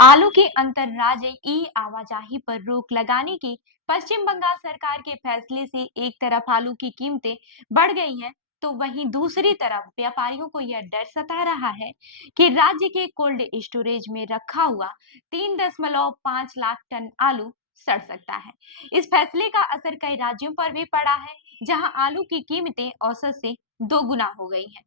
आलू की अंतर्राज्यीय ई आवाजाही पर रोक लगाने की पश्चिम बंगाल सरकार के फैसले से एक तरफ आलू की कीमतें बढ़ गई हैं, तो वहीं दूसरी तरफ व्यापारियों को यह डर सता रहा है कि राज्य के कोल्ड स्टोरेज में रखा हुआ 3.5 लाख टन आलू सड़ सकता है। इस फैसले का असर कई राज्यों पर भी पड़ा है, जहां आलू की कीमतें औसत से दोगुना हो गई हैं।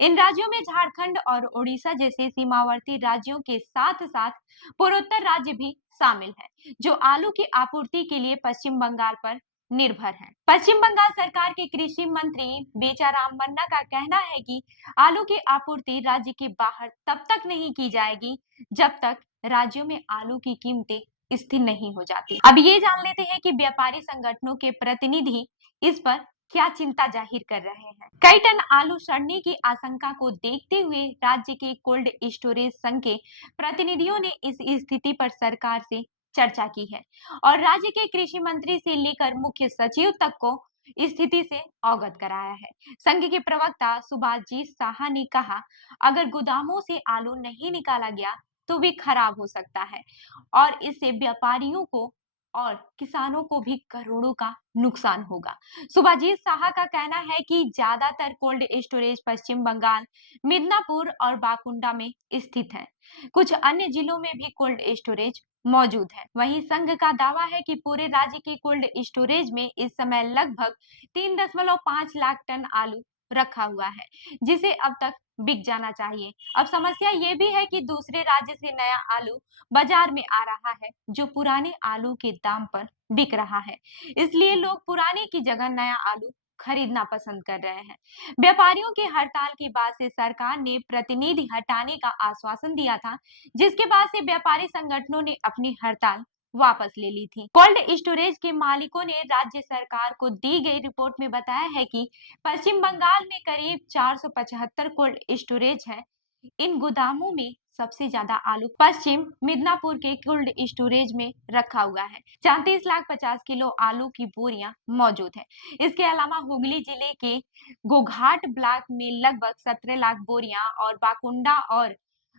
इन राज्यों में झारखंड और उड़ीसा जैसे सीमावर्ती राज्यों के साथ साथ पूर्वोत्तर राज्य भी शामिल है, जो आलू की आपूर्ति के लिए पश्चिम बंगाल पर निर्भर है। पश्चिम बंगाल सरकार के कृषि मंत्री बेचाराम मन्ना का कहना है कि आलू की आपूर्ति राज्य के बाहर तब तक नहीं की जाएगी जब तक राज्यों में आलू की कीमतें स्थिर नहीं हो जाती। अब ये जान लेते हैं कि व्यापारी संगठनों के प्रतिनिधि इस पर क्या चिंता जाहिर कर रहे हैं। कई टन आलू सड़ने की आशंका को देखते हुए राज्य के कोल्ड स्टोरेज संघ के प्रतिनिधियों ने इस स्थिति पर सरकार से चर्चा की है और राज्य के कृषि मंत्री से लेकर मुख्य सचिव तक को स्थिति से अवगत कराया है। संघ के प्रवक्ता सुभाषजीत साहा ने कहा, अगर गोदामों से आलू नहीं निकाला गया तो भी खराब हो सकता है और इससे व्यापारियों को और किसानों को भी करोड़ों का नुकसान होगा। सुभाजीत साहा का कहना है कि ज्यादातर कोल्ड स्टोरेज पश्चिम बंगाल, मिदनापुर और बाकुंडा में स्थित है। कुछ अन्य जिलों में भी कोल्ड स्टोरेज मौजूद है। वहीं संघ का दावा है कि पूरे राज्य के कोल्ड स्टोरेज में इस समय लगभग 3.5 लाख टन आलू रखा हुआ है, जिसे अब तक बिक जाना चाहिए। अब समस्या ये भी है कि दूसरे राज्य से नया आलू बाजार में आ रहा है, जो पुराने आलू के दाम पर बिक रहा है। इसलिए लोग पुराने की जगह नया आलू खरीदना पसंद कर रहे हैं। व्यापारियों की हड़ताल के बाद से सरकार ने प्रतिनिधि हटाने का आश्वासन दिया था, जिसके बाद से व्यापारी संगठनों ने अपनी हड़ताल वापस ले ली थी। कोल्ड स्टोरेज के मालिकों ने राज्य सरकार को दी गई रिपोर्ट में बताया है कि पश्चिम बंगाल में करीब 475 कोल्ड स्टोरेज है। इन गोदामों में सबसे ज्यादा आलू पश्चिम मिदनापुर के कोल्ड स्टोरेज में रखा हुआ है। 34,50,000 आलू की बोरियां मौजूद है। इसके अलावा हुगली जिले के गोघाट ब्लॉक में लगभग 17 लाख बोरियां और बाकुंडा और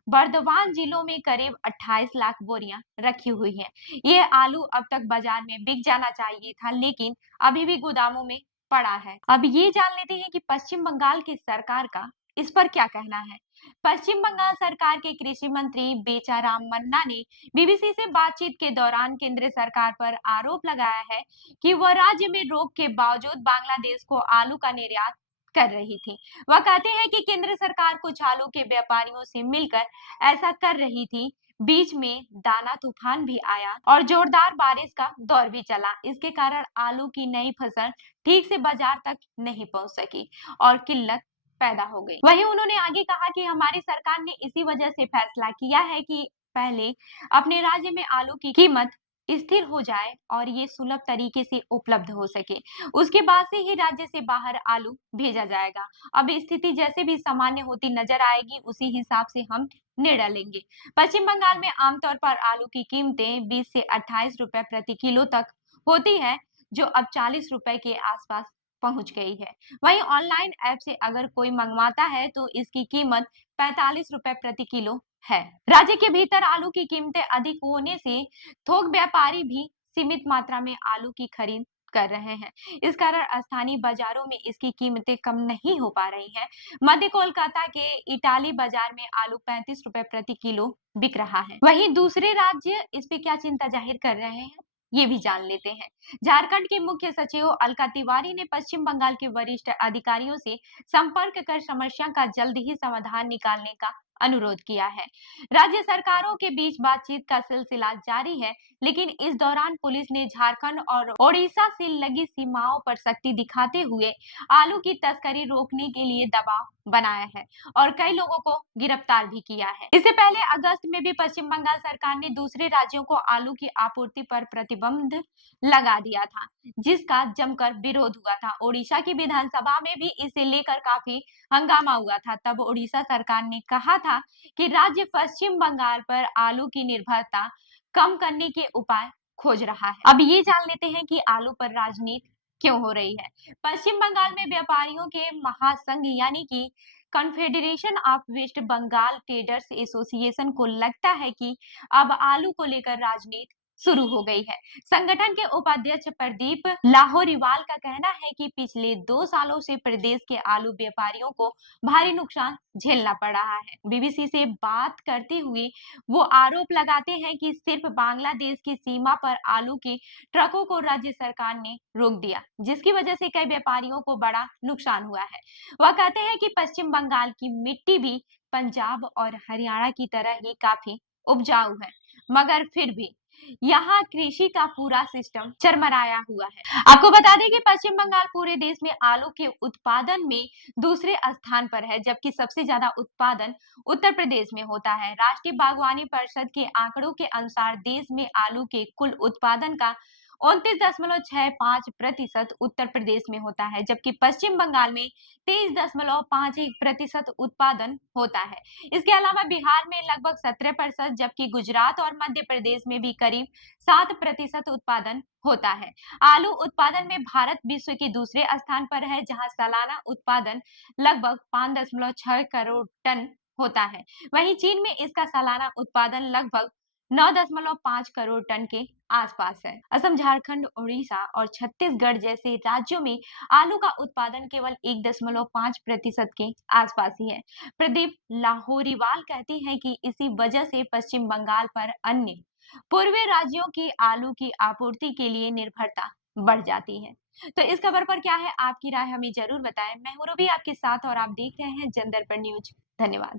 बर्दवान जिलों में करीब 28 लाख बोरियां रखी हुई हैं। ये आलू अब तक बाजार में बिक जाना चाहिए था, लेकिन अभी भी गोदामों में पड़ा है। अब ये जान लेते हैं कि पश्चिम बंगाल की सरकार का इस पर क्या कहना है। पश्चिम बंगाल सरकार के कृषि मंत्री बेचाराम मन्ना ने बीबीसी से बातचीत के दौरान केंद्र सरकार पर आरोप लगाया है कि वह राज्य में रोक के बावजूद बांग्लादेश को आलू का निर्यात कर रही थी। वह कहते हैं कि केंद्र सरकार कुछ आलू के व्यापारियों से मिलकर ऐसा कर रही थी। बीच में दाना तूफान भी आया और जोरदार बारिश का दौर भी चला। इसके कारण आलू की नई फसल ठीक से बाजार तक नहीं पहुंच सकी और किल्लत पैदा हो गई। वहीं उन्होंने आगे कहा कि हमारी सरकार ने इसी वजह से फैसला किया है कि पहले अपने राज्य में आलू की कीमत स्थिर हो जाए और ये सुलभ तरीके से उपलब्ध हो सके। उसके बाद से ही राज्य से बाहर आलू भेजा जाएगा। अब स्थिति जैसे भी सामान्य होती नजर आएगी, उसी हिसाब से हम निर्णय लेंगे। पश्चिम बंगाल में आमतौर पर आलू की कीमतें 20 से 28 रुपए प्रति किलो तक होती है, जो अब 40 रुपए के आसपास पहुंच गई है। वहीं ऑनलाइन ऐप से अगर कोई मंगवाता है तो इसकी कीमत 45 रुपए प्रति किलो है। राज्य के भीतर आलू की कीमतें अधिक होने से थोक व्यापारी भी सीमित मात्रा में आलू की खरीद कर रहे हैं। इस कारण स्थानीय बाजारों में इसकी कीमतें कम नहीं हो पा रही हैं। मध्य कोलकाता के इटाली बाजार में आलू 35 रुपए प्रति किलो बिक रहा है। वहीं दूसरे राज्य इस पे क्या चिंता जाहिर कर रहे हैं, ये भी जान लेते हैं। झारखंड के मुख्य सचिव अलका तिवारी ने पश्चिम बंगाल के वरिष्ठ अधिकारियों से संपर्क कर समस्या का जल्द ही समाधान निकालने का अनुरोध किया है। राज्य सरकारों के बीच बातचीत का सिलसिला जारी है, लेकिन इस दौरान पुलिस ने झारखंड और ओडिशा से लगी सीमाओं पर सख्ती दिखाते हुए आलू की तस्करी रोकने के लिए दबाव बनाया है और कई लोगों को गिरफ्तार भी किया है। इससे पहले अगस्त में भी पश्चिम बंगाल सरकार ने दूसरे राज्यों को आलू की आपूर्ति पर प्रतिबंध लगा दिया था, जिसका जमकर विरोध हुआ था। ओडिशा की विधानसभा में भी इसे लेकर काफी हंगामा हुआ था। तब ओडिशा सरकार ने कहा था कि राज्य पश्चिम बंगाल पर आलू की निर्भरता कम करने के उपाय खोज रहा है। अब ये जान लेते हैं कि आलू पर राजनीति क्यों हो रही है। पश्चिम बंगाल में व्यापारियों के महासंघ यानी कि confederation of West Bengal traders association को लगता है कि अब आलू को लेकर राजनीति शुरू हो गई है। संगठन के उपाध्यक्ष प्रदीप लाहौरीवाल का कहना है कि पिछले 2 सालों से प्रदेश के आलू व्यापारियों को भारी नुकसान झेलना पड़ रहा है। बीबीसी से बात करते हुए वो आरोप लगाते हैं कि सिर्फ बांग्लादेश की सीमा पर आलू की ट्रकों को राज्य सरकार ने रोक दिया, जिसकी वजह से कई व्यापारियों को बड़ा नुकसान हुआ है। वह कहते हैं कि पश्चिम बंगाल की मिट्टी भी पंजाब और हरियाणा की तरह ही काफी उपजाऊ है, मगर फिर भी यहाँ कृषि का पूरा सिस्टम चरमराया हुआ है। आपको बता दें कि पश्चिम बंगाल पूरे देश में आलू के उत्पादन में दूसरे स्थान पर है, जबकि सबसे ज्यादा उत्पादन उत्तर प्रदेश में होता है। राष्ट्रीय बागवानी परिषद के आंकड़ों के अनुसार देश में आलू के कुल उत्पादन का 29.65% उत्तर प्रदेश में होता है, जबकि पश्चिम बंगाल में 23.51% उत्पादन होता है। इसके अलावा बिहार में लगभग 17%, जबकि गुजरात और मध्य प्रदेश में भी करीब 7% उत्पादन होता है। आलू उत्पादन में भारत विश्व के दूसरे स्थान पर है, जहां सालाना उत्पादन लगभग 5.6 करोड़ टन होता है। वहीं चीन में इसका सालाना उत्पादन लगभग 9.5 करोड़ टन के आसपास है। असम, झारखंड, उड़ीसा और छत्तीसगढ़ जैसे राज्यों में आलू का उत्पादन केवल 1.5% के आसपास ही है। प्रदीप लाहौरीवाल कहती हैं कि इसी वजह से पश्चिम बंगाल पर अन्य पूर्वी राज्यों की आलू की आपूर्ति के लिए निर्भरता बढ़ जाती है। तो इस खबर पर क्या है आपकी राय, हमें जरूर बताएं। मैं हूं रूबी आपके साथ और आप देख रहे हैं जनदर्पण न्यूज। धन्यवाद।